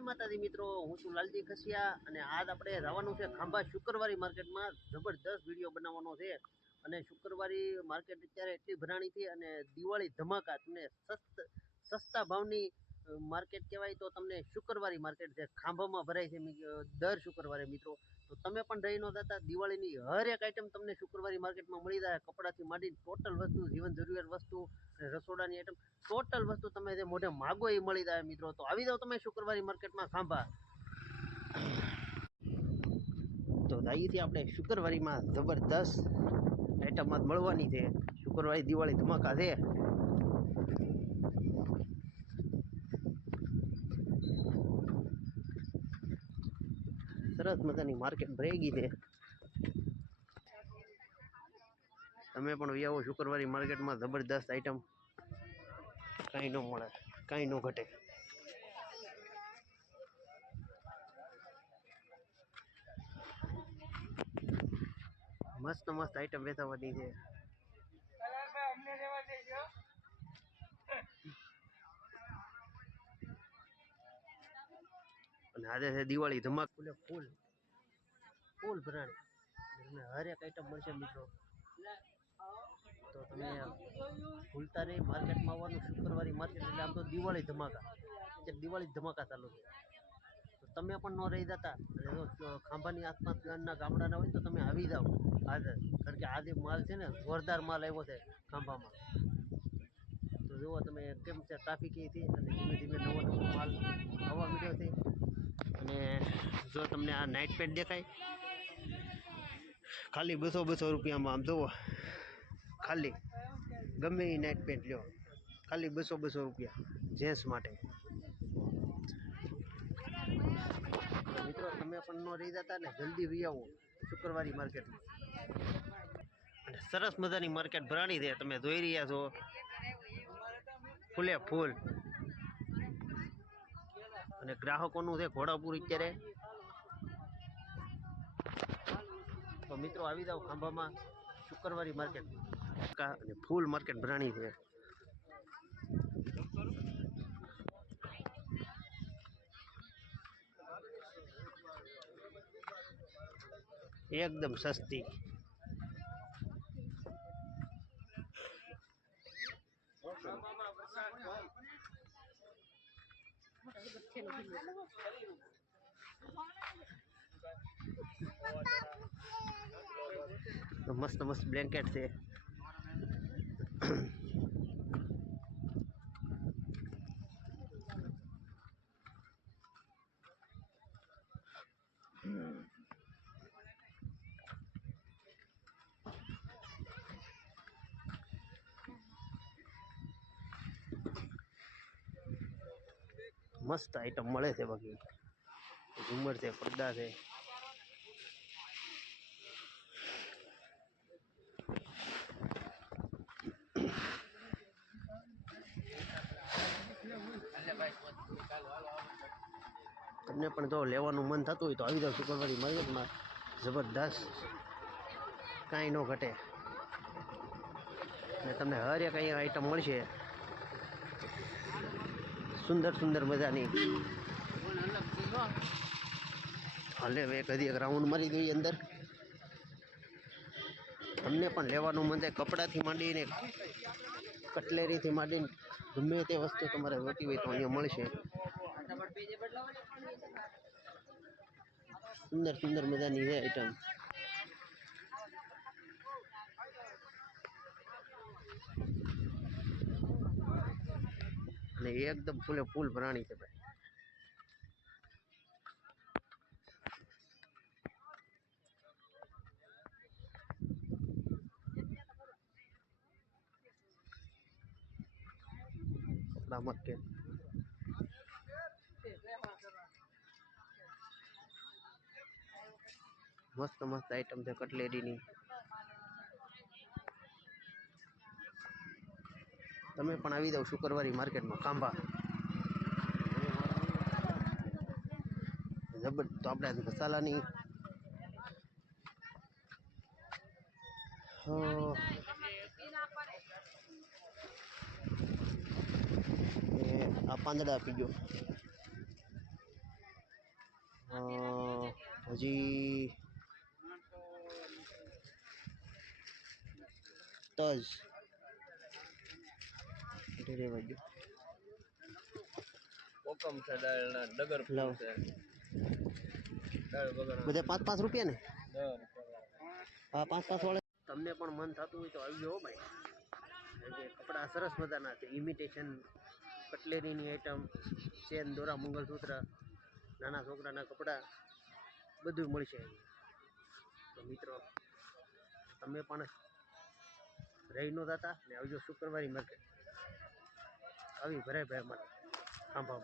જય માતાજી મિત્રો, હું છું લાલજી ખસિયા અને આજ આપણે જવાનું છે ખાંભા શુક્રવારી માર્કેટમાં. જબરદસ્ત વીડિયો બનાવવાનો છે અને શુક્રવારી માર્કેટ અત્યારે એટલી ભરાણી છે અને દિવાળી ધમાકા, તમને સસ્તા ભાવની માર્કેટ કહેવાય તો તમને શુક્રવારી માર્કેટ છે. ખાંભામાં ભરાય છે દર શુક્રવારે મિત્રો. તો તમે પણ રહી ન જતા, દિવાળીની હર એક આઈટમ તમને શુક્રવારી માર્કેટમાં મળી જાય, કપડાથી માંડીને ટોટલ વસ્તુ, જીવન જરૂરિયાત વસ્તુ રસોડાની આઈટમ ટોટલ વસ્તુ તમે જે મોઢે માગો એ મળી જાય મિત્રો. તો આવી જાઓ તમે શુક્રવારી માર્કેટમાં સાંભા તો અહીંથી આપણે શુક્રવારીમાં જબરદસ્ત આઈટમ મળવાની છે. શુક્રવારી, દિવાળી ધમાકા છે. સરસ મજાની માર્કેટ ભરાઈ ગઈ છે. તમે પણ વ્યાવો શુક્રવારી માર્કેટમાં જબરદસ્ત આઈટમ કાંઈ ન મળે, કાંઈ ન ઘટે. મસ્ત મસ્ત આઈટમ વેચાવાની છે અને આજે છે દિવાળી ધમાક ફૂલે ફૂલ ફૂલ ભરાણી હર એક આઈટમ મળશે મિત્રો તો તમે ભૂલતા નહીં માર્કેટમાં આવવાનું શુક્રવારી માર્કેટ એટલે આમ તો દિવાળી ધમાકા એટલે દિવાળી ધમાકા ચાલુ છે તો તમે પણ ન રહી જતા અને ખાંભાની આસપાસ ગામના ગામડાના હોય તો તમે આવી જાઓ આજે કારણ કે આજે માલ છે ને જોરદાર માલ આવ્યો છે ખાંભામાં તો જુઓ તમે કેમ છે ટ્રાફિક એથી અને ધીમે ધીમે નવો નવો માલ આવવા મળ્યો છે અને જો તમને આ નાઇટ પેન્ટ દેખાય. ખાલી બસો બસો રૂપિયામાં આમ જુઓ ખાલી. ગમે એ નાઇટ પેન્ટ લ્યો. ખાલી બસો બસો રૂપિયા. જેન્ટ્સ માટે. મિત્રો, તમે પણ ન રહી જતા ને, જલ્દી વી આવો શુક્રવારી માર્કેટમાં. અને સરસ મજાની માર્કેટ ભરાણી છે. તમે જોઈ રહ્યા છો. ફૂલે ફૂલ. અને ગ્રાહકોનું છે ઘોડાપુર અત્યારે તો મિત્રો આવી જાઓ ખાંભામાં. શુક્રવારી માર્કેટ અને ફૂલ માર્કેટ ભરાણી છે. એકદમ સસ્તી. તો મસ્ત મસ્ત બ્લેન્કેટ છે. મસ્ત આઈટમ મળે છે બાકી. ઝુમર છે, પડદા છે. તમને પણ જો લેવાનું મન થતું હોય તો આવી જાઓ શુક્રવારી માર્કેટમાં. જબરદસ્ત. કાંઈ ન ઘટે. અને તમને હર એક અહીંયા આઈટમ મળશે. સુંદર સુંદર મજાની. હાલે, હવે કદી એક રાઉન્ડ મારી દઈએ અંદર. અમને પણ લેવાનું મન થાય, કપડાથી માંડીને કટલેરીથી માંડીને ગમે તે વસ્તુ તમારે જોતી હોય તો અહીંયા મળશે. સુંદર સુંદર મજાની છે આઈટમ અને એકદમ ફૂલે ફૂલ ભરાણી છે ભાઈ. કપડા માર્કેટ મસ્ત મસ્ત આઈટમ છે કટલેરીની. તમે પણ આવી જાઓ શુક્રવારી માર્કેટમાં, ખાંભા. જબર, તો આપણે મસાલાની આ પાંદડા આપી ગયો હજી તજ. રહેવા કોકમ છે દાળના ડગર ફૂલ છે. દાળ વગર બધા પાંચ પાંચ રૂપિયા ને? હા પાંચ પાંચ વાળા. તમને પણ મન થતું હોય તો આવી જાઓ ભાઈ. કપડાં સરસ મજાના છે. ઇમિટેશન કટલેરીની આઈટમ ચેન દોરા મંગલસૂત્ર નાના છોકરાના કપડાં બધું મળશે તો મિત્રો તમે પણ રહી નો થતા ને આવજો શુક્રવારી માર્કેટ આવી ભરાય ભાઈ અમારે આંબા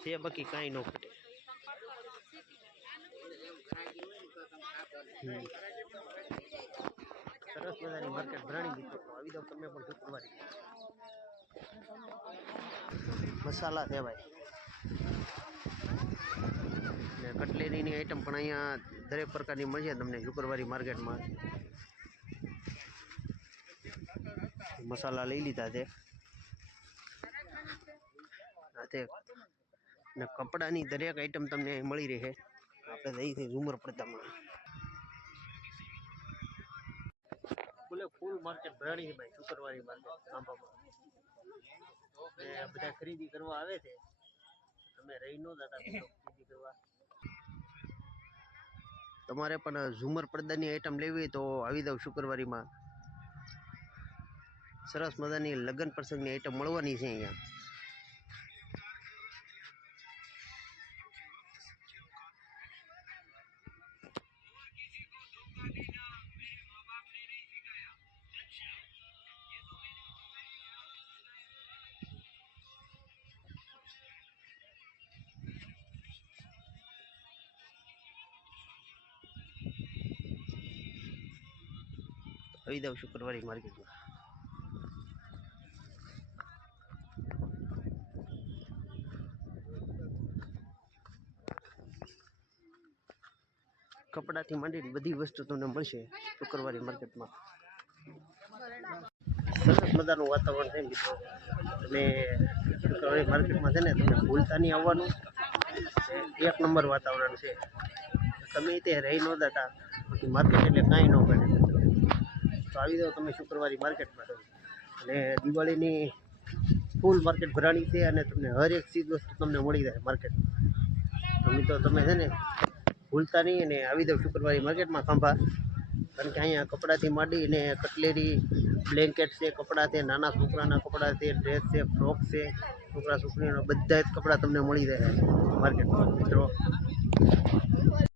તે બાકી કાંઈ ન ખૂટે સરસ મજાની માર્કેટ ભરાણી મિત્રો આવી દઉં તમે પણ શુક્રવારે. મસાલા છે ભાઈ ને કટલેરીની આઈટમ પણ અહીંયા દરેક પ્રકારની મળશે તમને શુક્રવારી માર્કેટમાં મસાલા લઈ લીધા છે. સાથે ને કપડાની દરેક આઈટમ તમને મળી રહે. આપણે છે ઝુમર પડતામાં. બોલે ફૂલ માર્કેટ ભરાણી છે ભાઈ શુક્રવારી માર્કેટ ખાંભામાં બધા ખરીદી કરવા આવે છે. તમે રહી નો જતા ખરીદી કરવા. તમારે પણ ઝુમર પડદાની આઈટમ લેવી તો આવી જાવ શુક્રવારીમાં. સરસ મજાની લગ્ન પ્રસંગની આઈટમ મળવાની છે અહીંયા. આવી જાવ શુક્રવારી માર્કેટમાં કપડાથી માંડીને બધી વસ્તુ તમને મળશે શુક્રવારી માર્કેટમાં. સરસ મજાનું વાતાવરણ છે મિત્રો. અને શુક્રવારી માર્કેટમાં છે ને, તમને ભૂલતા નહીં આવવાનું. એક નંબર વાતાવરણ છે. તમે તે રહી ન જતા, બાકી માર્કેટ એટલે કાંઈ ન બને. તો આવી જાઓ તમે શુક્રવારી માર્કેટમાં. અને દિવાળીની ફૂલ માર્કેટ ભરાણી છે અને તમને હર એક ચીજ વસ્તુ તમને મળી જાય માર્કેટમાં. તો મિત્રો, તમે છે ને ભૂલતા નહીં અને આવી જાઓ શુક્રવારી માર્કેટમાં ખંભા. કારણ કે અહીંયા કપડાથી માંડીને કટલેરી, બ્લેન્કેટ છે, કપડાં છે, નાના છોકરાના કપડાં છે, ડ્રેસ છે, ફ્રોક છે, છોકરા, છોકરીઓના બધા જ કપડાં તમને મળી રહે માર્કેટમાં, મિત્રો.